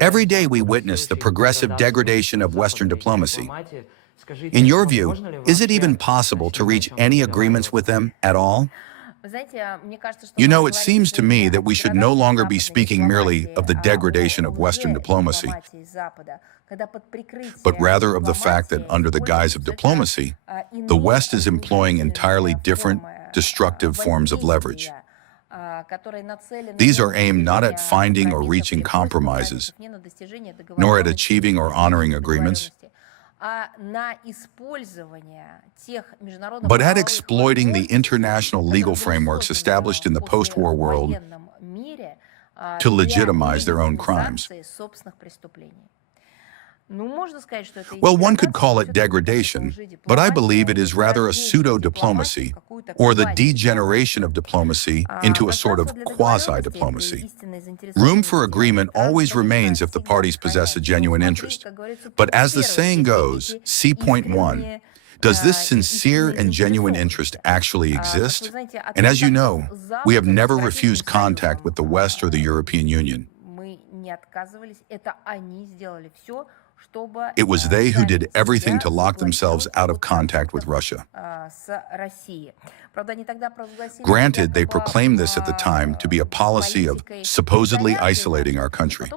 Every day we witness the progressive degradation of Western diplomacy. In your view, is it even possible to reach any agreements with them at all? You know, it seems to me that we should no longer be speaking merely of the degradation of Western diplomacy, but rather of the fact that under the guise of diplomacy, the West is employing entirely different, destructive forms of leverage. These are aimed not at finding or reaching compromises, nor at achieving or honoring agreements, but at exploiting the international legal frameworks established in the post-war world to legitimize their own crimes. Well, one could call it degradation, but I believe it is rather a pseudo-diplomacy, or the degeneration of diplomacy into a sort of quasi-diplomacy. Room for agreement always remains if the parties possess a genuine interest. But as the saying goes, see point 1, does this sincere and genuine interest actually exist? And as you know, we have never refused contact with the West or the European Union. It was they who did everything to lock themselves out of contact with Russia. Granted, they proclaimed this at the time to be a policy of supposedly isolating our country.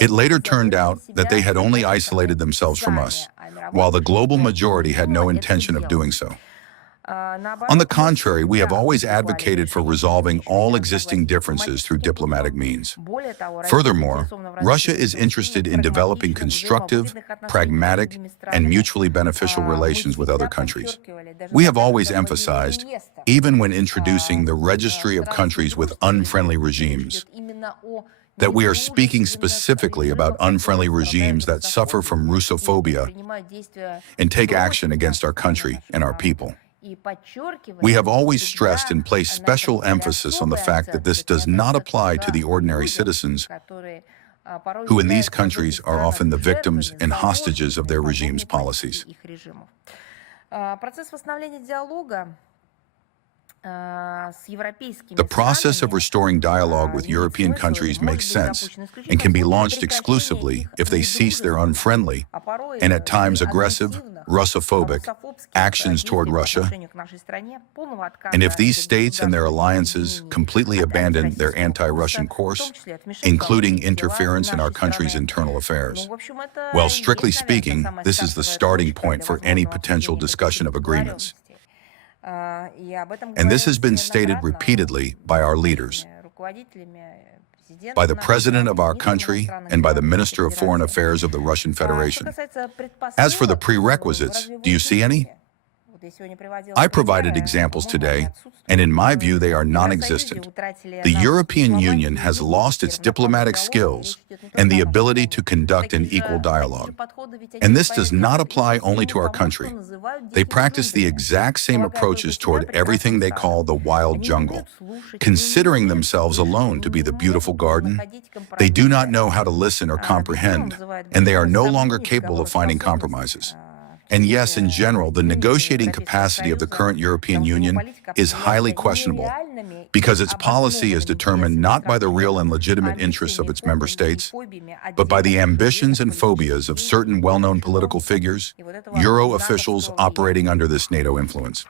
It later turned out that they had only isolated themselves from us, while the global majority had no intention of doing so. On the contrary, we have always advocated for resolving all existing differences through diplomatic means. Furthermore, Russia is interested in developing constructive, pragmatic, and mutually beneficial relations with other countries. We have always emphasized, even when introducing the registry of countries with unfriendly regimes, that we are speaking specifically about unfriendly regimes that suffer from Russophobia and take action against our country and our people. We have always stressed and placed special emphasis on the fact that this does not apply to the ordinary citizens who in these countries are often the victims and hostages of their regime's policies. The process of restoring dialogue with European countries makes sense and can be launched exclusively if they cease their unfriendly and at times aggressive, Russophobic actions toward Russia, and if these states and their alliances completely abandon their anti-Russian course, including interference in our country's internal affairs. Well, strictly speaking, this is the starting point for any potential discussion of agreements. And this has been stated repeatedly by our leaders, by the President of our country, and by the Minister of Foreign Affairs of the Russian Federation. As for the prerequisites, do you see any? I provided examples today, and in my view, they are non-existent. The European Union has lost its diplomatic skills and the ability to conduct an equal dialogue. And this does not apply only to our country. They practice the exact same approaches toward everything they call the wild jungle, considering themselves alone to be the beautiful garden. They do not know how to listen or comprehend, and they are no longer capable of finding compromises. And yes, in general, the negotiating capacity of the current European Union is highly questionable because its policy is determined not by the real and legitimate interests of its member states, but by the ambitions and phobias of certain well-known political figures, Euro officials operating under this NATO influence.